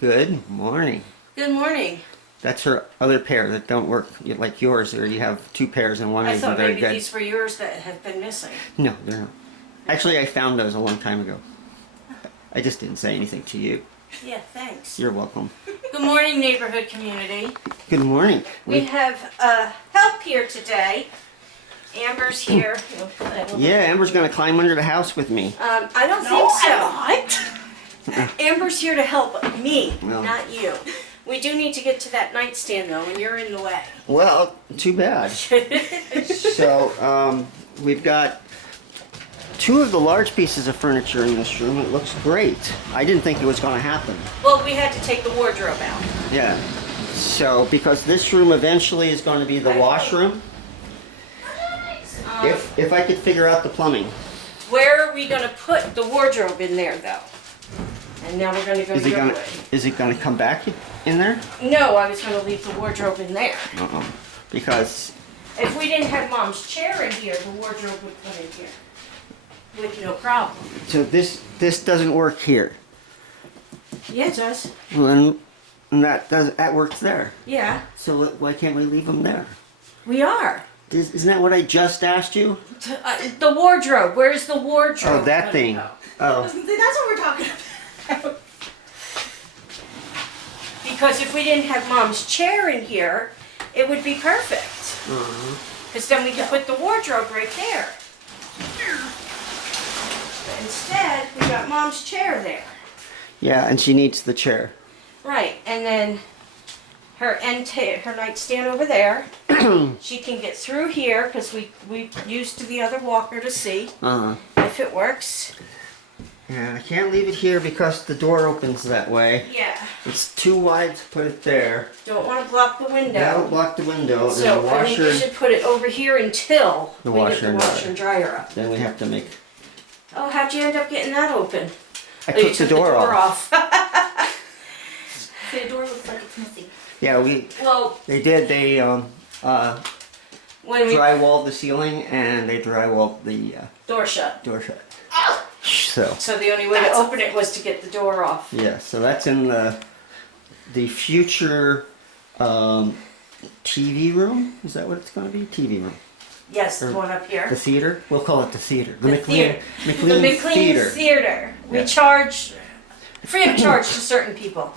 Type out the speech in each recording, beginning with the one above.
Good morning. Good morning. That's her other pair that don't work like yours, or you have two pairs and one I isn't thought very maybe good. these were yours that have been missing. No, they're not. Actually, I found those a long time ago. I just didn't say anything to you. Yeah, thanks. You're welcome. Good morning, neighborhood community. Good morning. We have help here today. Amber's here. Yeah, Amber's gonna climb under the house with me. I don't think so. Amber's here to help me, Well. not you. We do need to get to that nightstand though, and you're in the way. Well, too bad. So, we've got two of the large pieces of furniture in this room. It looks great. I didn't think it was gonna happen. Well, we had to take the wardrobe out. Yeah. So, because this room eventually is going to be the washroom. If I could figure out the plumbing. Where are we going to put the wardrobe in there though? And now we're going to go the other way. Is it gonna come back in there? No, I was going to leave the wardrobe in there. Because If we didn't have Mom's chair in here, the wardrobe would come in here with no problem. so this doesn't work here. Yeah, it does. Well, and that works there. Yeah, So why can't we leave them there? we are. Isn't that what I just asked you? The wardrobe. Where's the wardrobe? Oh, that thing. Oh, That's what we're talking about. Because if we didn't have Mom's chair in here, it would be perfect. Because then we could put the wardrobe right there. But instead, we got Mom's chair there. yeah, and she needs the chair. Right, and then her nightstand over there. She can get through here because we used the other walker to see if it works. Yeah, I can't leave it here because the door opens that way. Yeah. It's too wide to put it there. Don't want to block the window. That'll block the window. So and the I think washer. we should put it over here until The we get washer the and washer and dryer up. Then we have to make. Oh, how'd you end up getting that open? I Oh, you took the door off. The door looks like it's missing. Yeah, Well, they did. They when we drywalled the ceiling and they drywalled the door shut. door shut. Oh! So The only way to open it was to get the door off. yeah, so that's in the future TV room. Is that what it's going to be? TV room. Yes, the Or one up here. The theater. We'll call it the theater. The theater. McLean The McLean Theater. Theater. We Yeah. charge free of charge to certain people.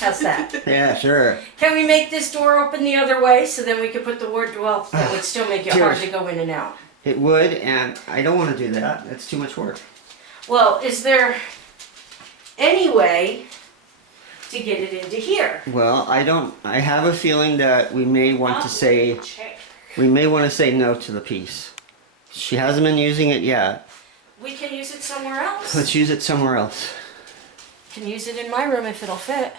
How's that? Yeah, sure. Can we make this door open the other way so then we could put the wardrobe? Well, that would still make it hard to go in and out. It would, and I don't want to do that. That's too much work. Well, is there any way to get it into here? Well, I have a feeling that we may want to say no to the piece. She hasn't been using it yet. We can use it somewhere else. Let's use it somewhere else. Can use it in my room if it'll fit.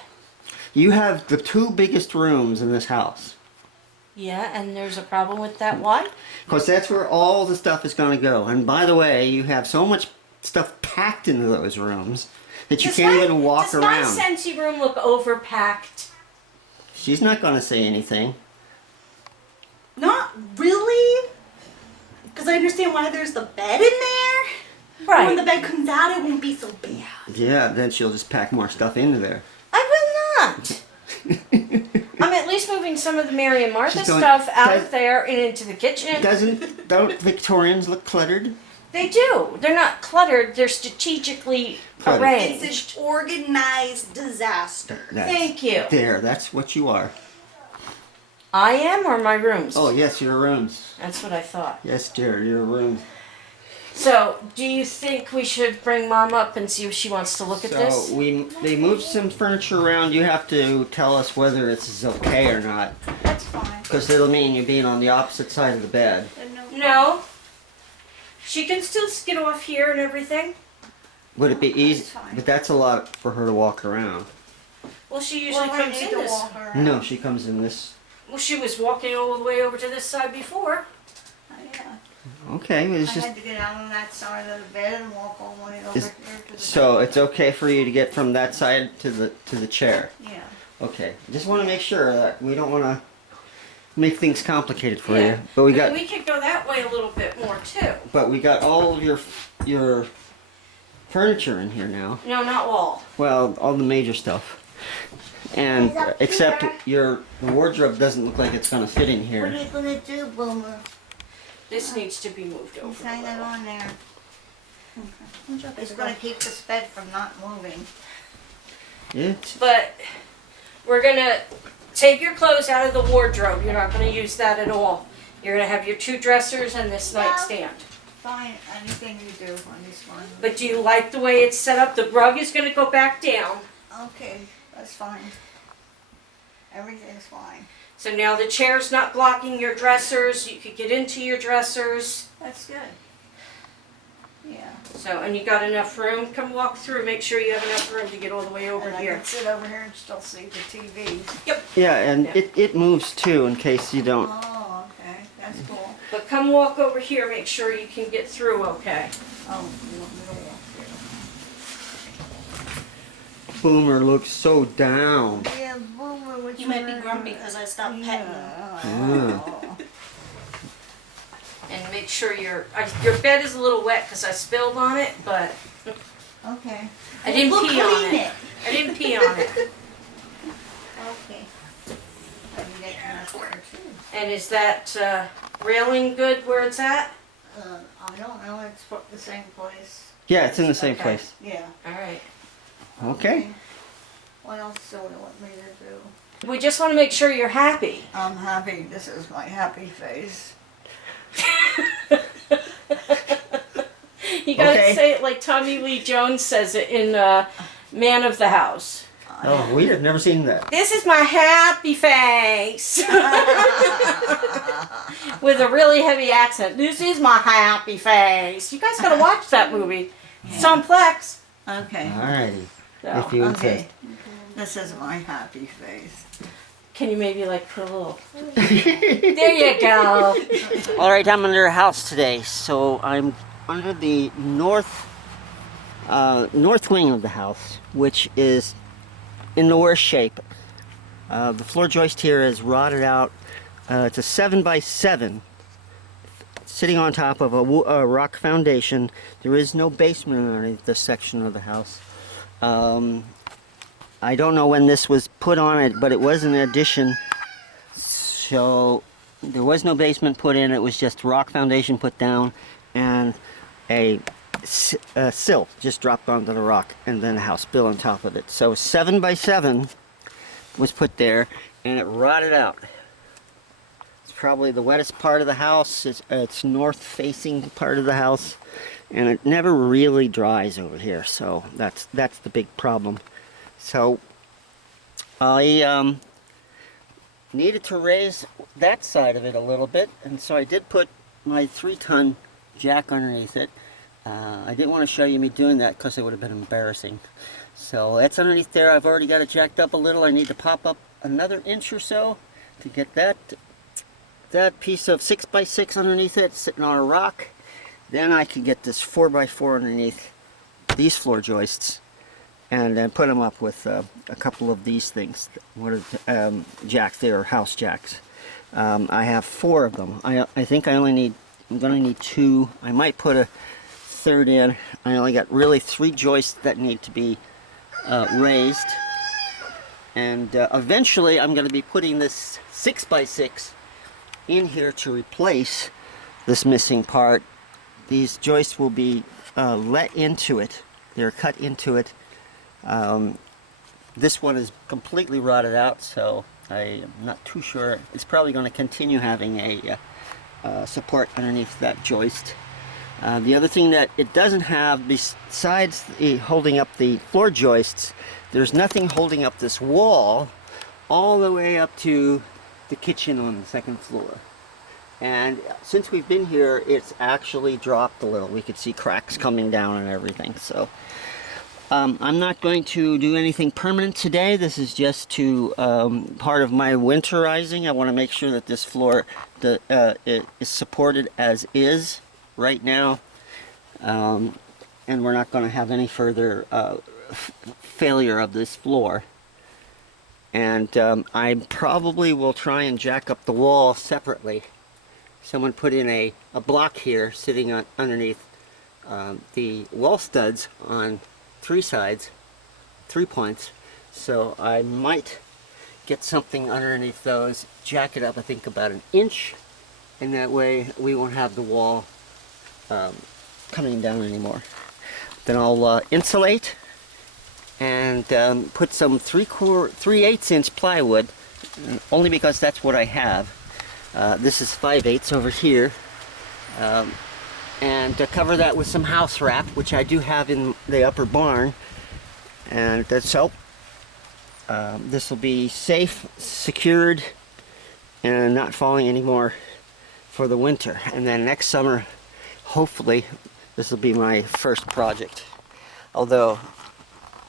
You have the two biggest rooms in this house. Yeah, and there's a problem with that. Why? Because that's where all the stuff is going to go. And by the way, you have so much stuff packed into those rooms that you can't even walk around. Does my Scentsy room look overpacked? She's not going to say anything. Not really. Because I understand why there's the bed in there. But Right. when the bed comes out, it won't be so bad. Yeah, then she'll just pack more stuff into there. I will not. I'm at least moving some of the Mary and Martha She's going- stuff out does- of there and into the kitchen. Don't Victorians look cluttered? They do. They're not cluttered. They're strategically Cluttered. arranged. It's an organized disaster. Thank you. There, that's what you are. I am, or my rooms? Oh, yes, your rooms. That's what I thought. Yes, dear, your rooms. So, do you think we should bring Mom up and see if she wants to look at this? So they moved some furniture around. You have to tell us whether it's okay or not, That's fine. because it'll mean you being on the opposite side of the bed. No. She can still skid off here and everything. Would it be easy? That's fine. But that's a lot for her to walk around. Well, she usually comes in this. No, she comes in this. Well, she was walking all the way over to this side before. Okay, but it's I just had to get out on that side of the bed and walk all the way over Is- here to the so it's okay for you to get from that side to the chair. Yeah. Okay, just want to make sure that we don't want to make things complicated for Yeah. you. But we I mean, got we could go that way a little bit more too. all of your furniture in here now. No, not all. Well, all the major stuff. And It's up except here. your wardrobe doesn't look like it's gonna fit in What are here. you gonna do, Boomer? This needs to be moved over. Just hang a it little. on there. Good job, It's Isabel. gonna keep this bed from not moving. It's, But we're gonna take your clothes out of the wardrobe. You're not gonna use that at all. You're gonna have your 2 dressers and this nightstand. Fine, anything you do on this one. But do you like the way it's set up? The rug is gonna go back down. Okay, that's fine. Everything's fine. So now the chair's not blocking your dressers. You could get into your dressers. That's good. Yeah. So, and you got enough room. Come walk through. Make sure you have enough room to get all the way over And I here. can sit over here and still see the TV. yeah, and Yeah. it moves too in case you don't. Oh, okay, that's cool. But come walk over here. Make sure you can get through okay. Oh, you want me to walk Boomer looks so down. here? Yeah, Boomer, what You might be grumpy because I stopped petting him. Yeah. And make sure your bed is a little wet because I spilled on it, but Okay. I didn't We'll pee on clean it. I didn't pee on it. Okay. I can get enough water too. And is that railing good where it's at? I don't know, it's the same place. Yeah, it's in the same Okay. place. Yeah. All right. Okay. What else do you want me to do? We just want to make sure you're happy. I'm happy. This is my happy face. You gotta Okay. say it like Tommy Lee Jones says it in Man of the House. Oh, we have never seen that. This is my happy face. With a really heavy accent. This is my happy face. You guys gotta watch that movie. It's on Plex. Okay. Alrighty, So, if you Okay. insist. This is my happy face. can you maybe like put a little... There you go. Alright, I'm under a house today, so I'm under the north wing of the house, which is in the worst shape. The floor joist here is rotted out. It's a 7x7 sitting on top of a rock foundation. There is no basement underneath this section of the house. I don't know when this was put on it, but it was an addition, so there was no basement put in. It was just rock foundation put down and a sill just dropped onto the rock, and then a house built on top of it. So 7x7 was put there, and it rotted out. It's probably the wettest part of the house. It's north-facing part of the house, and it never really dries over here. So that's the big problem. So I needed to raise that side of it a little bit, and so I did put my 3-ton jack underneath it. I didn't want to show you me doing that because it would have been embarrassing. So that's underneath there. I've already got it jacked up a little. I need to pop up another inch or so to get that piece of 6x6 underneath it sitting on a rock. Then I can get this 4x4 underneath these floor joists and then put them up with a couple of these things. What are jacks? They are house jacks. I have 4 of them. I think I'm gonna need 2. I might put a third in. I only got really 3 joists that need to be raised, and eventually I'm going to be putting this 6x6 in here to replace this missing part. These joists will be let into it. They're cut into it. This one is completely rotted out, so I'm not too sure. It's probably going to continue having a support underneath that joist. The other thing that it doesn't have, besides holding up the floor joists, there's nothing holding up this wall all the way up to the kitchen on the 2nd floor. And since we've been here, it's actually dropped a little. We could see cracks coming down and everything. So I'm not going to do anything permanent today. This is just to part of my winterizing. I want to make sure that this floor is supported as is right now, and we're not going to have any further failure of this floor. And I probably will try and jack up the wall separately. Someone put in a block here sitting underneath the wall studs on 3 sides, 3 points, so I might get something underneath those, jack it up I think about 1 inch, and that way we won't have the wall coming down anymore. Then I'll insulate and put some 3/8 inch plywood, only because that's what I have. This is 5/8 over here, and to cover that with some house wrap, which I do have in the upper barn, and so this will be safe, secured, and not falling anymore for the winter. And then next summer, hopefully, this will be my first project. Although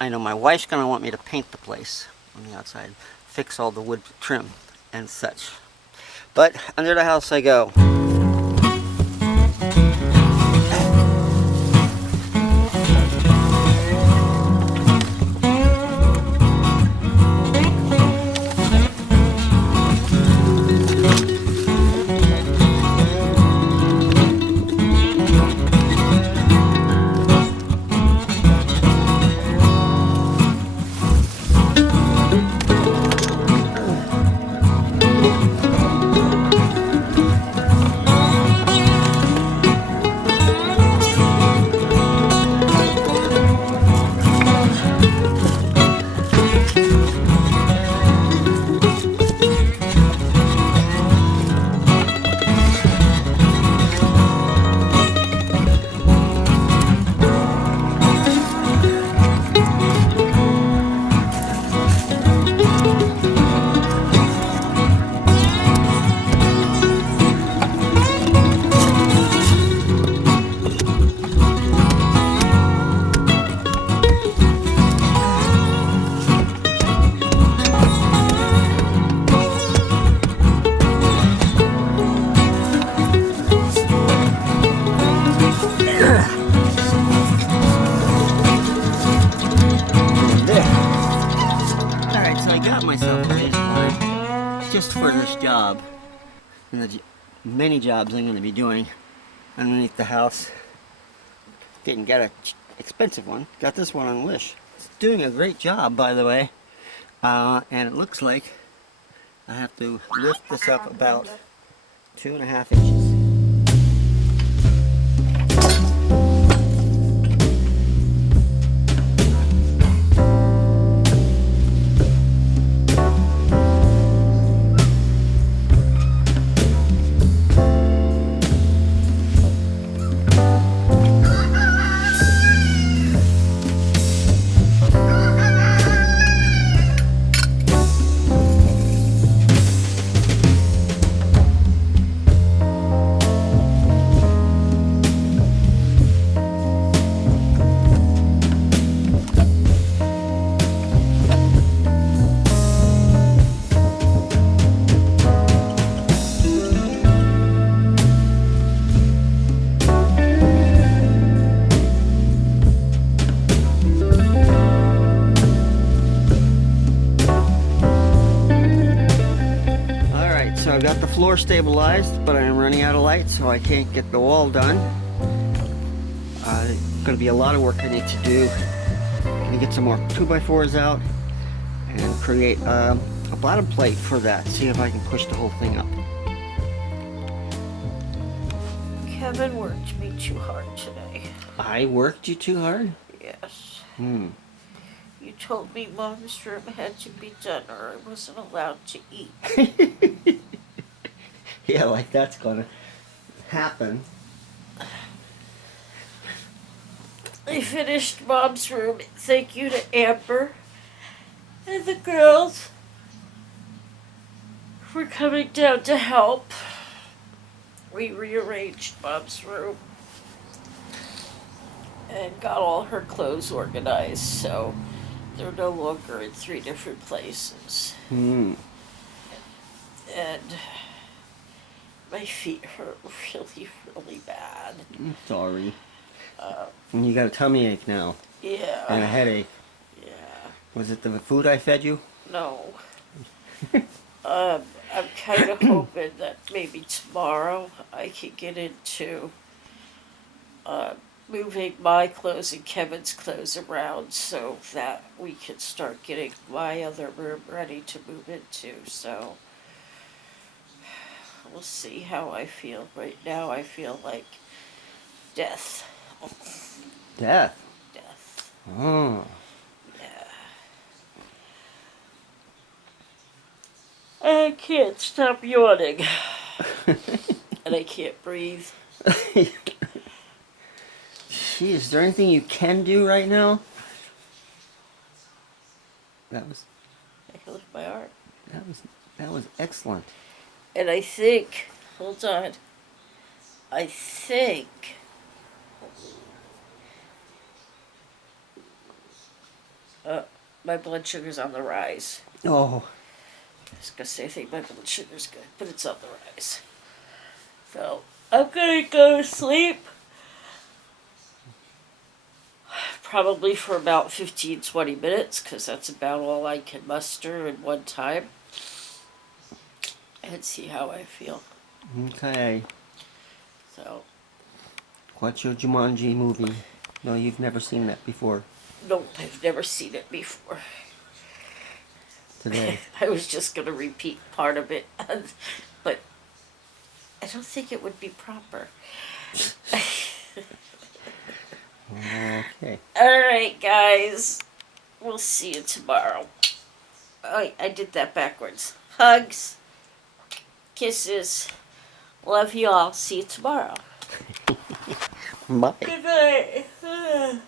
I know my wife's gonna want me to paint the place on the outside, fix all the wood trim and such. But under the house I go. Just for this job and the many jobs I'm going to be doing underneath the house. Didn't get an expensive one, got this one on Wish. It's doing a great job, by the way, and it looks like I have to lift this up about 2.5 inches. So I've got the floor stabilized, but I'm running out of light, so I can't get the wall done. There's going to be a lot of work I need to do. I'm going to get some more 2x4s out and create a bottom plate for that. See if I can push the whole thing up. Kevin worked me too hard today. I worked you too hard? Yes. You told me Mom's room had to be done or I wasn't allowed to eat. Yeah, like that's gonna happen. I finished Mom's room. Thank you to Amber and the girls for coming down to help. We rearranged Mom's room and got all her clothes organized, so they're no longer in 3 different places. And my feet hurt really, really bad. I'm sorry. And you got a tummy ache now. Yeah. And a headache. Yeah. Was it the food I fed you? No. I'm kind of hoping that maybe tomorrow I can get into moving my clothes and Kevin's clothes around so that we can start getting my other room ready to move into. So we'll see how I feel. Right now I feel like death. Death. Death. Oh. Yeah. I can't stop yawning. And I can't breathe. Gee, is there anything you can do right now? That was I can lift my arm. that was excellent. And I think, hold on, I think my blood sugar's on the rise. Oh. I was gonna say I think my blood sugar's good, but it's on the rise. So I'm gonna go to sleep. Probably for about 15-20 minutes, because that's about all I can muster in one time. And see how I feel. Okay. So, What's your Jumanji movie? No, you've never seen that before. nope, I've never seen it before. Today. I was just going to repeat part of it, but I don't think it would be proper. Okay. Alright, guys. We'll see you tomorrow. Oh, I did that backwards. Hugs. Kisses. Love you all. See you tomorrow. Bye. Good night.